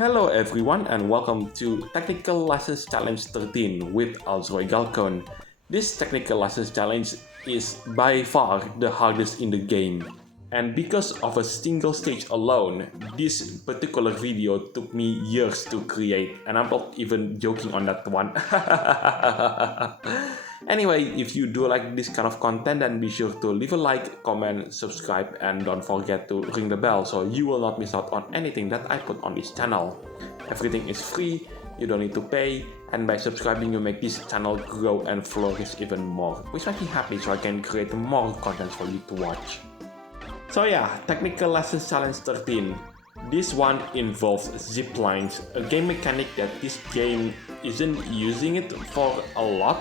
Hello everyone and welcome to Technical Lessons Challenge 13 with Alzroy Galcon. This Technical Lessons Challenge is by far the hardest in the game. And because of a single stage alone, this particular video took me years to create, and I'm not even joking on that one. Anyway, if you do like this kind of content, then be sure to leave a like, comment, subscribe, and don't forget to ring the bell so you will not miss out on anything that I put on this channel. Everything is free, you don't need to pay, and by subscribing you make this channel grow and flourish even more, which makes me happy so I can create more content for you to watch. So yeah, Technical Lessons Challenge 13. This one involves zip lines, a game mechanic that this game isn't using it for a lot.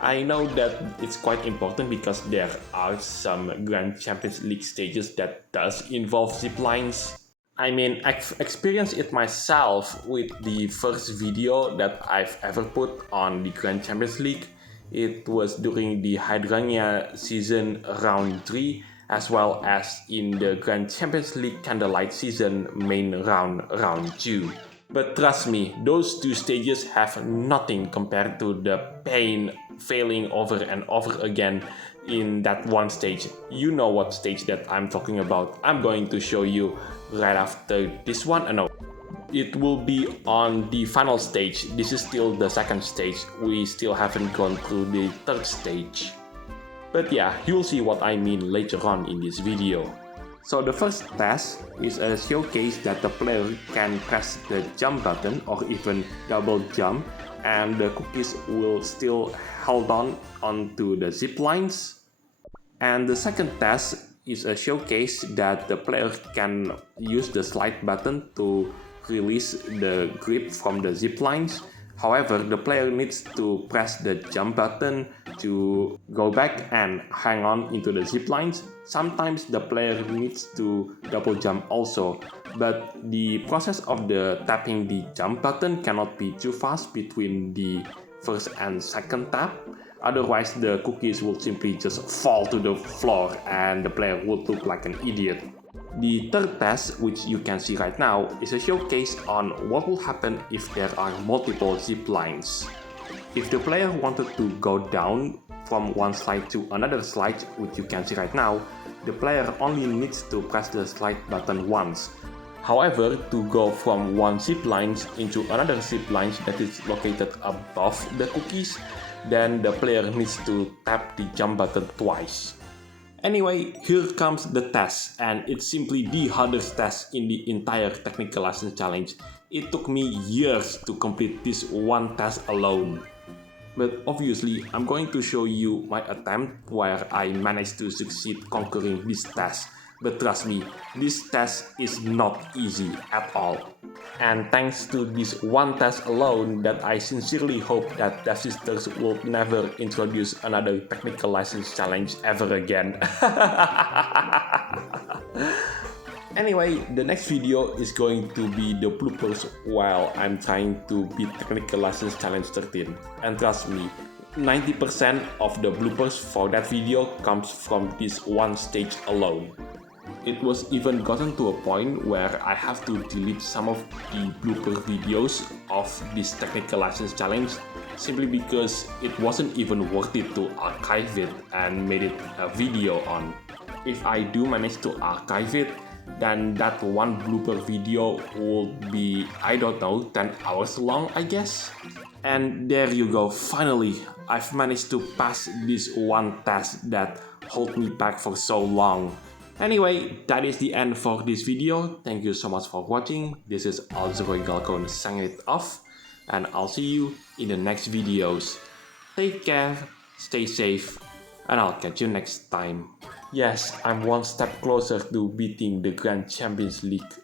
I know that it's quite important because there are some Grand Champions League stages that does involve zip lines. I mean, I've experienced it myself with the first video that I've ever put on the Grand Champions League. It was during the Hydrangea season round 3, as well as in the Grand Champions League Candlelight season main round 2. But trust me, those two stages have nothing compared to the pain failing over and over again in that one stage. You know what stage that I'm talking about. I'm going to show you right after this one. No, it will be on the final stage. This is still the second stage. We still haven't gone through the third stage. But yeah, you'll see what I mean later on in this video. So the first test is a showcase that the player can press the jump button or even double jump, and the cookies will still hold on onto the zip lines. And the second test is a showcase that the player can use the slide button to release the grip from the zip lines. However, the player needs to press the jump button to go back and hang on into the zip lines. Sometimes the player needs to double jump also, but the process of the tapping the jump button cannot be too fast between the first and second tap. Otherwise, the cookies will simply just fall to the floor and the player would look like an idiot. The third test, which you can see right now, is a showcase on what will happen if there are multiple zip lines. If the player wanted to go down from one slide to another slide, which you can see right now, the player only needs to press the slide button once. However, to go from one zip line into another zip line that is located above the cookies, then the player needs to tap the jump button twice. Anyway, here comes the test, and it's simply the hardest test in the entire Technical Lessons Challenge. It took me years to complete this one test alone. But obviously, I'm going to show you my attempt where I managed to succeed conquering this test. But trust me, this test is not easy at all. And thanks to this one test alone, that I sincerely hope that Devsisters will never introduce another Technical Lessons Challenge ever again. Anyway, the next video is going to be the bloopers while I'm trying to beat Technical Lessons Challenge 13. And trust me, 90% of the bloopers for that video comes from this one stage alone. It was even gotten to a point where I have to delete some of the blooper videos of this Technical Lessons Challenge simply because it wasn't even worth it to archive it and made it a video on. If I do manage to archive it, then that one blooper video will be, I don't know, 10 hours long, I guess. And there you go, finally, I've managed to pass this one test that held me back for so long. Anyway, that is the end for this video. Thank you so much for watching. This is Alzroy Galcon signing it off, and I'll see you in the next videos. Take care, stay safe, and I'll catch you next time. Yes, I'm one step closer to beating the Grand Champions League